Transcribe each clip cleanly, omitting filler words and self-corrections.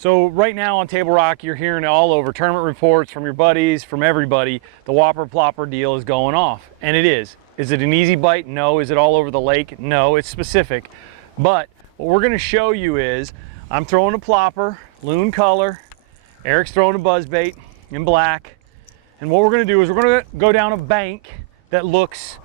So right now on Table Rock, you're hearing all over tournament reports from your buddies, from everybody, the Whopper Plopper deal is going off. And it is. Is it an easy bite? No. Is it all over the lake? No, it's specific. But what we're gonna show you is, I'm throwing a Plopper, loon color, Eric's throwing a buzzbait in black. And what we're gonna do is we're gonna go down a bank that looks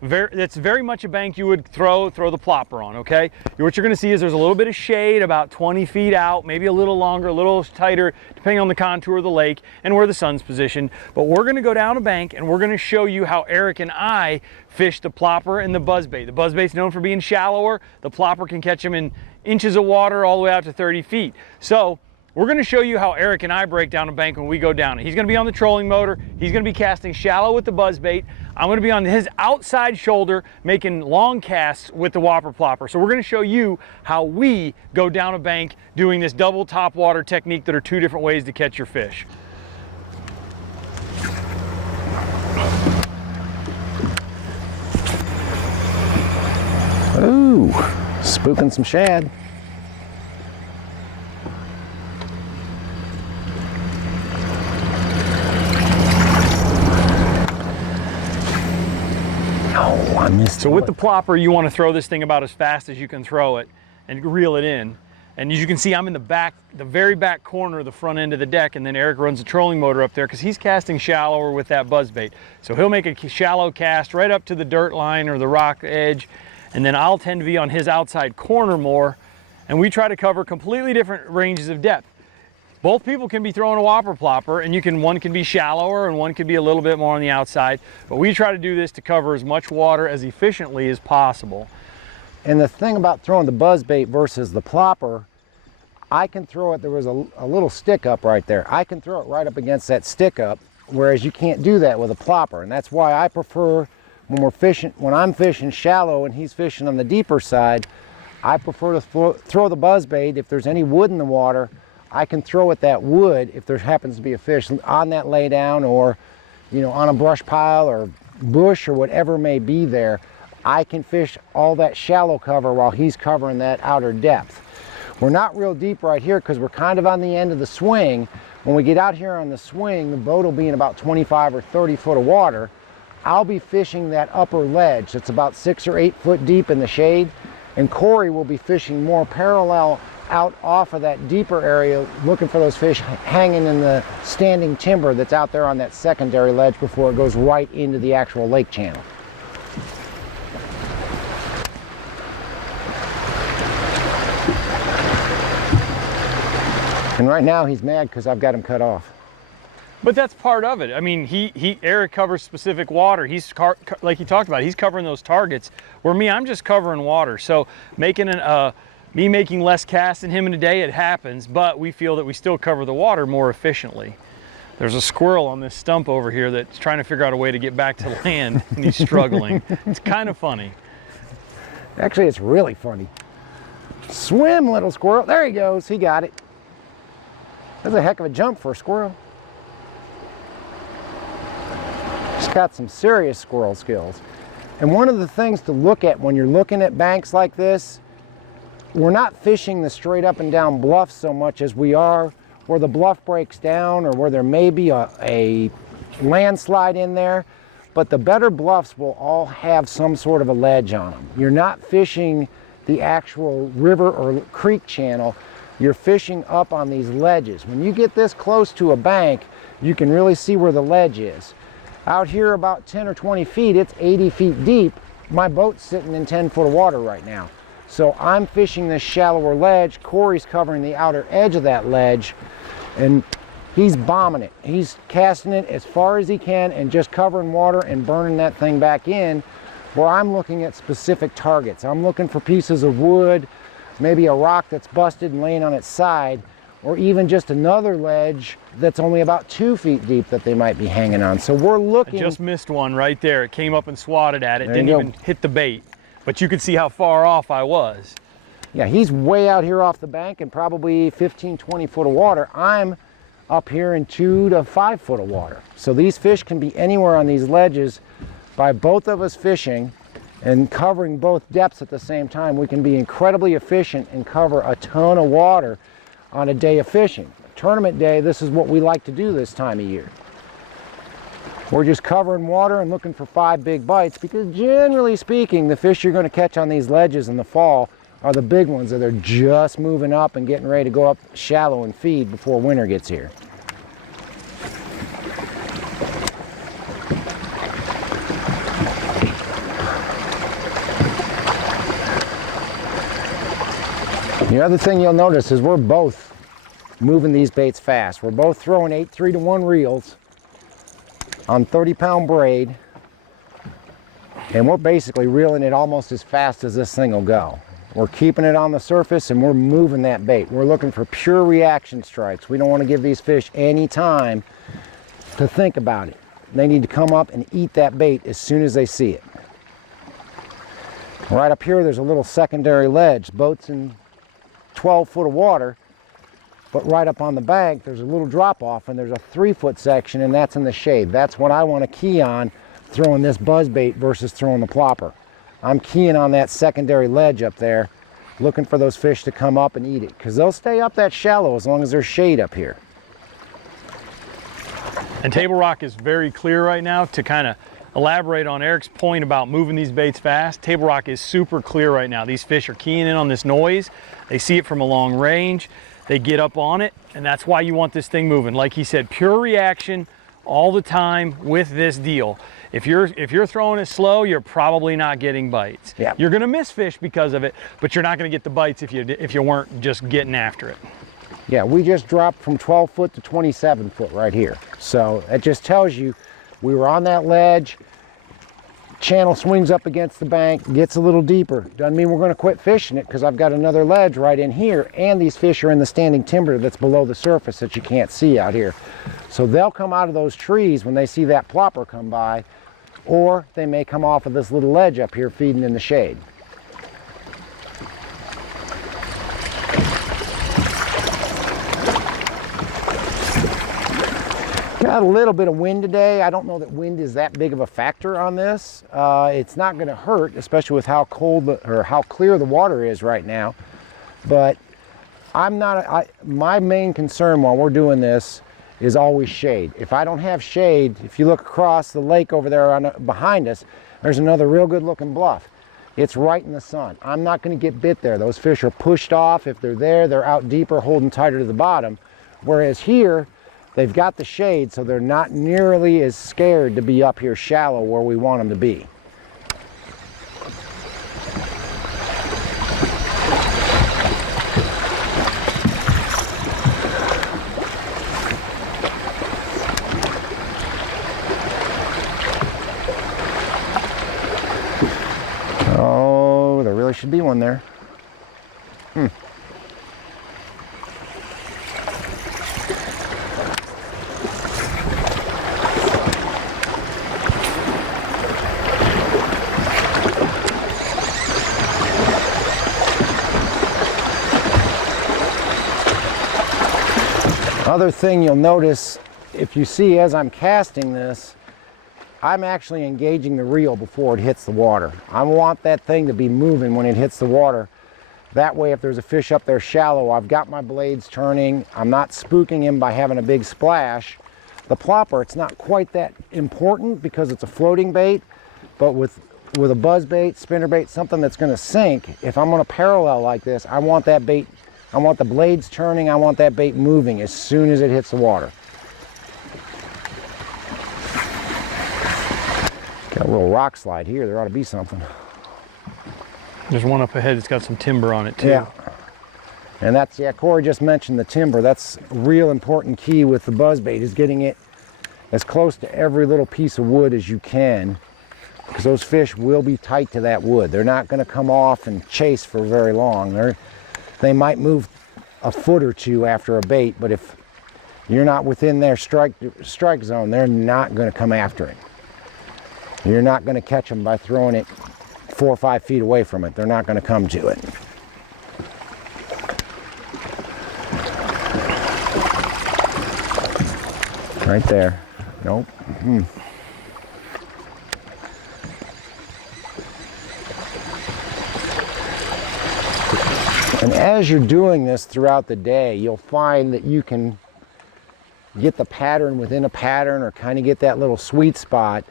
that's very much a bank you would throw the Plopper on, okay? What you're gonna see is there's a little bit of shade about 20 feet out, maybe a little longer, a little tighter, depending on the contour of the lake and where the sun's positioned. But we're gonna go down a bank and we're gonna show you how Eric and I fish the Plopper and the buzzbait. The buzzbait's known for being shallower. The Plopper can catch them in inches of water all the way out to 30 feet. So we're gonna show you how Eric and I break down a bank when we go down it. He's gonna be on the trolling motor. He's gonna be casting shallow with the buzzbait. I'm gonna be on his outside shoulder making long casts with the Whopper Plopper. So we're gonna show you how we go down a bank doing this double top water technique that are two different ways to catch your fish. Ooh, spooking some shad. So with the Plopper, you want to throw this thing about as fast as you can throw it and reel it in. And as you can see, I'm in the back, the very back corner of the front end of the deck, and then Eric runs the trolling motor up there because he's casting shallower with that buzzbait. So he'll make a shallow cast right up to the dirt line or the rock edge, and then I'll tend to be on his outside corner more, and we try to cover completely different ranges of depth. Both people can be throwing a Whopper Plopper, and one can be shallower and one can be a little bit more on the outside, but we try to do this to cover as much water as efficiently as possible. And the thing about throwing the buzzbait versus the Plopper, I can throw it, there was a little stick up right there. I can throw it right up against that stick up, whereas you can't do that with a Plopper. And that's why I prefer when I'm fishing shallow and he's fishing on the deeper side, I prefer to throw the buzzbait. If there's any wood in the water, I can throw at that wood if there happens to be a fish on that laydown, or on a brush pile or bush or whatever may be there. I can fish all that shallow cover while he's covering that outer depth. We're not real deep right here because we're kind of on the end of the swing. When we get out here on the swing, the boat will be in about 25 or 30 foot of water. I'll be fishing that upper ledge that's about 6 or 8 foot deep in the shade, and Corey will be fishing more parallel out off of that deeper area, looking for those fish hanging in the standing timber that's out there on that secondary ledge before it goes right into the actual lake channel. And right now he's mad because I've got him cut off. But that's part of it. I mean, Eric covers specific water. Like he talked about, he's covering those targets. Where me, I'm just covering water. So me making less casts than him in a day, it happens, but we feel that we still cover the water more efficiently. There's a squirrel on this stump over here that's trying to figure out a way to get back to land, and he's struggling. It's kind of funny. Actually, it's really funny. Swim, little squirrel. There he goes. He got it. That's a heck of a jump for a squirrel. He's got some serious squirrel skills. And one of the things to look at when you're looking at banks like this, we're not fishing the straight up and down bluffs so much as we are where the bluff breaks down or where there may be a landslide in there. But the better bluffs will all have some sort of a ledge on them. You're not fishing the actual river or creek channel. You're fishing up on these ledges. When you get this close to a bank, you can really see where the ledge is. Out here about 10 or 20 feet, it's 80 feet deep. My boat's sitting in 10 foot of water right now. So I'm fishing this shallower ledge. Corey's covering the outer edge of that ledge, and he's bombing it. He's casting it as far as he can and just covering water and burning that thing back in, where I'm looking at specific targets. I'm looking for pieces of wood, maybe a rock that's busted and laying on its side, or even just another ledge that's only about 2 feet deep that they might be hanging on. So we're looking. I just missed one right there. It came up and swatted at it. Didn't even hit the bait. But you could see how far off I was. Yeah, he's way out here off the bank in probably 15, 20 foot of water. I'm up here in 2 to 5 foot of water. So these fish can be anywhere on these ledges. By both of us fishing and covering both depths at the same time, we can be incredibly efficient and cover a ton of water on a day of fishing. Tournament day, this is what we like to do this time of year. We're just covering water and looking for 5 big bites, because generally speaking, the fish you're going to catch on these ledges in the fall are the big ones that are just moving up and getting ready to go up shallow and feed before winter gets here. The other thing you'll notice is we're both moving these baits fast. We're both throwing 8 3-to-1 reels on 30-pound braid, and we're basically reeling it almost as fast as this thing will go. We're keeping it on the surface and we're moving that bait. We're looking for pure reaction strikes. We don't want to give these fish any time to think about it. They need to come up and eat that bait as soon as they see it. Right up here, there's a little secondary ledge. Boat's in 12 foot of water, but right up on the bank, there's a little drop off and there's a 3-foot section, and that's in the shade. That's what I want to key on throwing this buzz bait versus throwing the plopper. I'm keying on that secondary ledge up there, looking for those fish to come up and eat it, because they'll stay up that shallow as long as there's shade up here. And Table Rock is very clear right now. To kind of elaborate on Eric's point about moving these baits fast, Table Rock is super clear right now. These fish are keying in on this noise. They see it from a long range. They get up on it, and that's why you want this thing moving. Like he said, pure reaction all the time with this deal. If you're throwing it slow, you're probably not getting bites. Yeah. You're gonna miss fish because of it, but you're not gonna get the bites if you weren't just getting after it. Yeah, we just dropped from 12 foot to 27 foot right here. So it just tells you we were on that ledge, channel swings up against the bank, gets a little deeper. Doesn't mean we're going to quit fishing it, because I've got another ledge right in here, and these fish are in the standing timber that's below the surface that you can't see out here. So they'll come out of those trees when they see that plopper come by, or they may come off of this little ledge up here feeding in the shade. Got a little bit of wind today. I don't know that wind is that big of a factor on this. It's not going to hurt, especially with how cold or how clear the water is right now. But my main concern while we're doing this is always shade. If I don't have shade, if you look across the lake over there behind us, there's another real good looking bluff. It's right in the sun. I'm not going to get bit there. Those fish are pushed off. If they're there, they're out deeper, holding tighter to the bottom. Whereas here, they've got the shade, so they're not nearly as scared to be up here shallow where we want them to be. Oh, there really should be one there. Other thing you'll notice, if you see as I'm casting this, I'm actually engaging the reel before it hits the water. I want that thing to be moving when it hits the water. That way, if there's a fish up there shallow, I've got my blades turning. I'm not spooking him by having a big splash. The plopper, it's not quite that important because it's a floating bait, but with a buzz bait, spinner bait, something that's going to sink, if I'm going to parallel like this, I want that bait, I want the blades turning, I want that bait moving as soon as it hits the water. Got a little rock slide here, there ought to be something. There's one up ahead that's got some timber on it too. Yeah. And that's, yeah, Corey just mentioned the timber. That's a real important key with the buzzbait, is getting it as close to every little piece of wood as you can, because those fish will be tight to that wood. They're not going to come off and chase for very long. They might move a foot or two after a bait, but if you're not within their strike zone, they're not going to come after it. You're not going to catch them by throwing it 4 or 5 feet away from it. They're not going to come to it. Right there. Nope. And as you're doing this throughout the day, you'll find that you can get the pattern within a pattern, or kind of get that little sweet spot.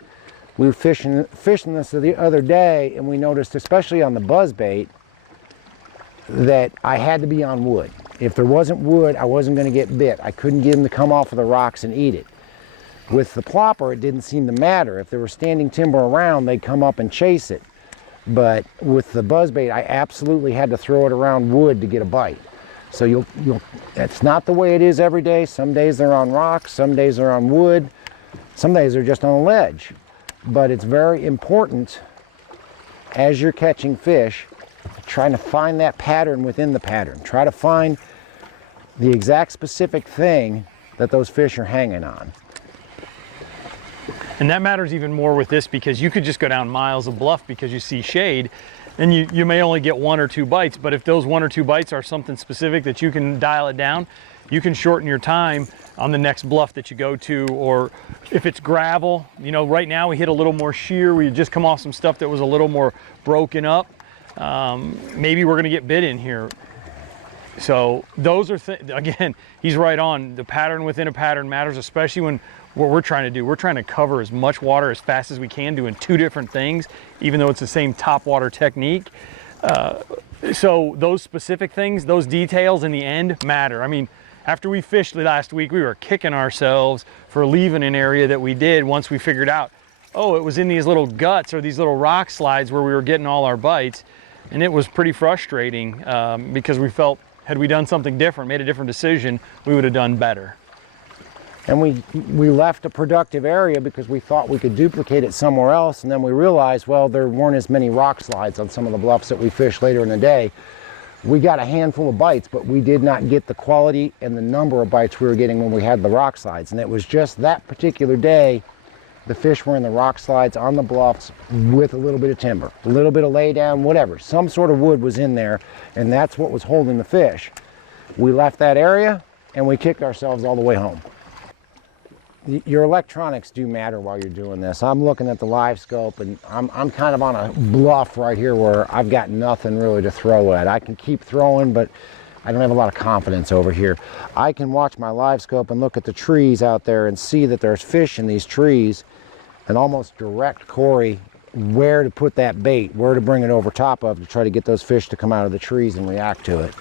We were fishing this the other day, and we noticed, especially on the buzzbait, that I had to be on wood. If there wasn't wood, I wasn't going to get bit. I couldn't get them to come off of the rocks and eat it. With the plopper, it didn't seem to matter. If there was standing timber around, they'd come up and chase it. But with the buzzbait, I absolutely had to throw it around wood to get a bite. So it's not the way it is every day. Some days they're on rocks, some days they're on wood, some days they're just on a ledge. But it's very important, as you're catching fish, trying to find that pattern within the pattern. Try to find the exact specific thing that those fish are hanging on. And that matters even more with this, because you could just go down miles of bluff because you see shade, and you may only get 1 or 2 bites. But if those 1 or 2 bites are something specific that you can dial it down, you can shorten your time on the next bluff that you go to. Or if it's gravel, you know, right now we hit a little more sheer. We just come off some stuff that was a little more broken up. Maybe we're gonna get bit in here. So those are, again, he's right on. The pattern within a pattern matters, especially when what we're trying to do, we're trying to cover as much water as fast as we can, doing 2 different things, even though it's the same top water technique. So those specific things, those details in the end matter. I mean, after we fished last week, we were kicking ourselves for leaving an area that we did once we figured out, oh, it was in these little guts or these little rock slides where we were getting all our bites. And it was pretty frustrating because we felt, had we done something different, made a different decision, we would have done better. And we left a productive area because we thought we could duplicate it somewhere else, and then we realized, well, there weren't as many rock slides on some of the bluffs that we fished later in the day. We got a handful of bites, but we did not get the quality and the number of bites we were getting when we had the rock slides. And it was just that particular day, the fish were in the rock slides on the bluffs with a little bit of timber, a little bit of lay down, whatever. Some sort of wood was in there, and that's what was holding the fish. We left that area, and we kicked ourselves all the way home. Your electronics do matter while you're doing this. I'm looking at the live scope, and I'm kind of on a bluff right here where I've got nothing really to throw at. I can keep throwing, but I don't have a lot of confidence over here. I can watch my live scope and look at the trees out there and see that there's fish in these trees, and almost direct Corey where to put that bait, where to bring it over top of to try to get those fish to come out of the trees and react to it.